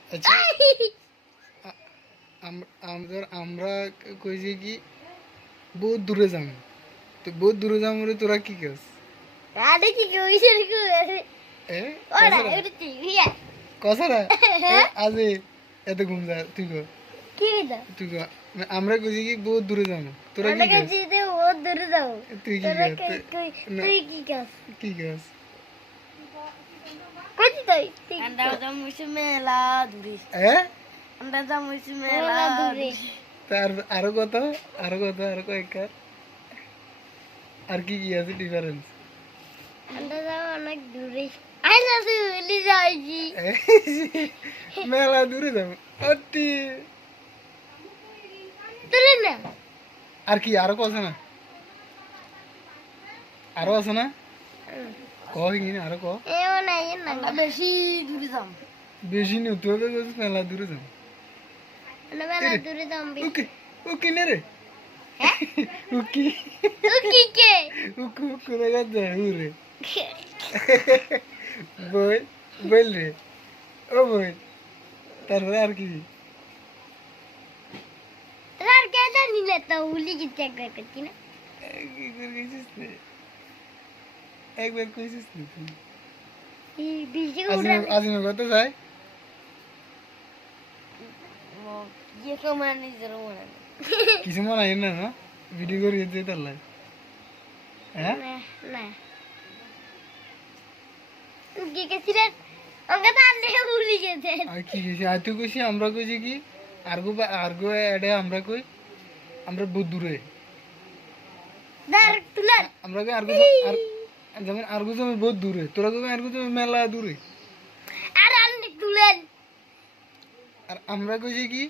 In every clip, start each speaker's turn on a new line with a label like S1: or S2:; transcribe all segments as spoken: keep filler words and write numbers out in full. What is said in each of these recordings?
S1: আচ্ছা আমরা আমরা কইছি কি বহুত দূরে যাম তো বহুত দূরে যাম রে তোরা কি কস
S2: আরে কি কইছিস রে
S1: এ
S2: ওরা এটা কি ইয়া
S1: কসরা আজ এত ঘুম যা তুই কো
S2: কি রে
S1: তুই কো আমরা কইছি কি বহুত দূরে যাম তোরা কি
S2: কস কইছি যে বহুত দূরে যাও
S1: তুই কি কস
S2: তুই কি কস
S1: কি কস
S2: কইছি তুই আন্ডা যাম মুছে মেলা দূরে
S1: এ
S2: আন্ডা যাম মুছে মেলা দূরে
S1: তার আরো কত আরো কত আরো কয়েকটা আর কি কি আছে ডিফারেন্স
S2: আন্ডা যাম অনেক দূরে আই না তুই যাইছি
S1: মেলা দূরে যাব অতি
S2: দূরে না
S1: আর কি আরো আছে না আরো আছে না কই কি আরো ক
S2: এও নাই না বেশি দূরে যাম
S1: বেশি নি তুই তো মেলা দূরে যাব
S2: না মেলা দূরে যাম
S1: ওকে ওকে নে রে ওকে
S2: ওকে কে
S1: ওকে ওকে লাগা দে উরে বল বল রে ও বল তারপরে আর কি
S2: আর কে জানি না তো উলি কি চেক করতি না
S1: কি করে গেছিস রে একবার কইছিস নি তুই
S2: এই বিজি
S1: আজিম আজিম কত যায়
S2: ये को माने जरूर माने
S1: কিছু মনে হয় না না ভিডিও করে দিতে তাহলে হ্যাঁ
S2: না না কি কেছিরে ওকে তো আন্নে ভুলি গেছে
S1: আর কি কইছি আই তুই কইছি আমরা কইছি কি আরগো আরগো এডে আমরা কই আমরা বহুত দূরে
S2: দার তুলা
S1: আমরা কই আরগো আর যেমন আরগো তুমি বহুত দূরে তোরা কই আরগো তুমি মেলা দূরে
S2: আর আন্নে তুলেন
S1: আর আমরা কইছি কি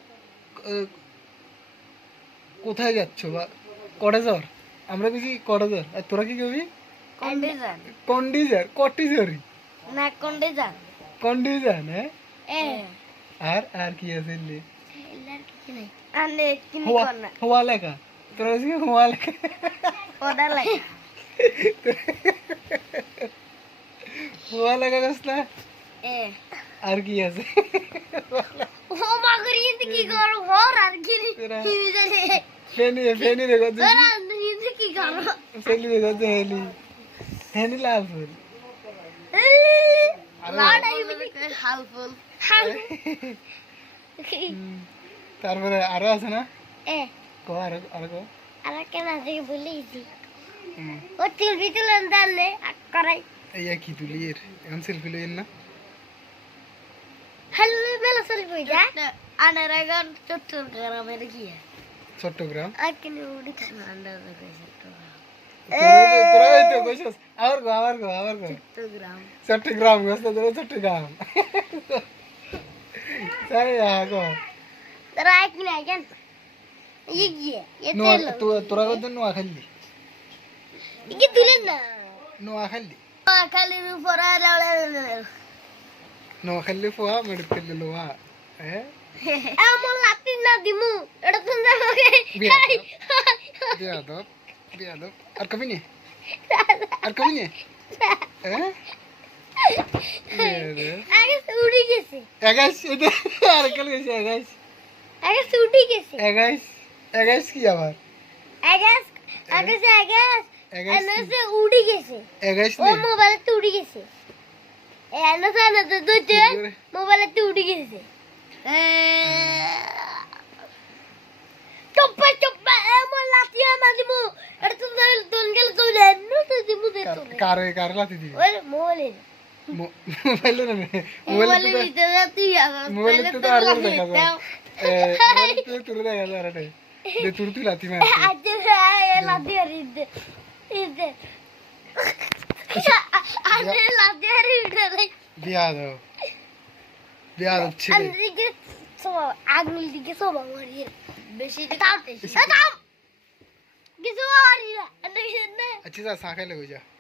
S1: কোথায় যাচ্ছ বা কটে যাওয়ার আমরা কইছি কটে যাওয়ার আর তোরা কি কবি
S2: কন্ডে যান
S1: কন্ডিজার কটিজারি
S2: না কন্ডে যান
S1: কন্ডিজার না
S2: এ
S1: আর আর কি আছে লে
S2: এলার কিছু নাই আন্নে কিনি
S1: হওয়া
S2: করনা
S1: হওয়া লেখা তোরা কইছি হওয়া লেখা
S2: ওদা লাগে
S1: হওয়া লেখা কস না
S2: এ
S1: আর কি আছে
S2: ও মাগরি কি করো হর আর কি কি জানে
S1: ফেনি ফেনি রে গজ
S2: ওরা নিতে কি করো
S1: ফেনি রে গজ হেলি হেনি লাভ ফুল
S2: লাড়াই বলি হালফুল হাল
S1: তারপরে আরো আছে না
S2: এ
S1: কো আরো আরো কো
S2: আর কেন আছে বলিছি ও তিল বিটুল আনলে করাই
S1: এই কি তুলি এর এখন সেলফি লইন না
S2: হ্যালো বেলা সেলফি যা আনারাগান চট্টগ্রামের গিয়া
S1: চট্টগ্রাম
S2: আকিনি উড়ি থানা আন্ডার চট্টগ্রাম
S1: তোরা এই তো কইছস আবার গো আবার গো আবার গো
S2: চট্টগ্রাম
S1: চট্টগ্রাম গো তো চট্টগ্রাম সারে আগো
S2: তোরা আকিনি আইকেন এই গিয়ে
S1: নো
S2: এতে
S1: তো তোরা কত নোয়া খালি
S2: কি দিলেন না
S1: নোয়া খালি
S2: খালি পড়া লালে
S1: নোয়া খালি ফোয়া মেডিকেল লোয়া হ্যাঁ
S2: আমার লাতি না দিমু এটা তো না
S1: বিয়াদব বিয়াদব আর কবি নে আর কবি নে হ্যাঁ
S2: আগে উড়ি গেছে
S1: এগাইশ এটা আর কাল গেছে এগাইশ
S2: আগে উড়ি গেছে
S1: এগাইশ এগাইশ কি আবার
S2: আগে আগে সে আগে
S1: এগাইশ
S2: এনসে উড়ি গেছে
S1: এগাইশ
S2: ও
S1: নে
S2: মোবাইলে তো উড়ি গেছে এনসে না তো দুইতে মোবাইলে তো উড়ি গেছে চুপ্পা চুপ্পা এমন লাতি না দিমু এটা তো দন গেল চলে নো তো দিমু দে তো
S1: কারে কারে লাতি দিবি
S2: ওই মোবাইলে
S1: মোবাইল না
S2: মোবাইলে ভিতরে তুই
S1: মোবাইল তো আর কোন দেখা যায় এ মোবাইল তো তুই দেখা যায় রে দে তুই তুই লাতি মার
S2: আজ লাতি রিদ রিদ আজ লাতি রিদ
S1: বিয়া দাও বিয়া দাও ছেলে
S2: আন্দিকে সো আগুল দিকে সো মারি বেশি তাও তাও কিছু আর না আন্দিকে না
S1: আচ্ছা যা চা খাইলে হয়ে যা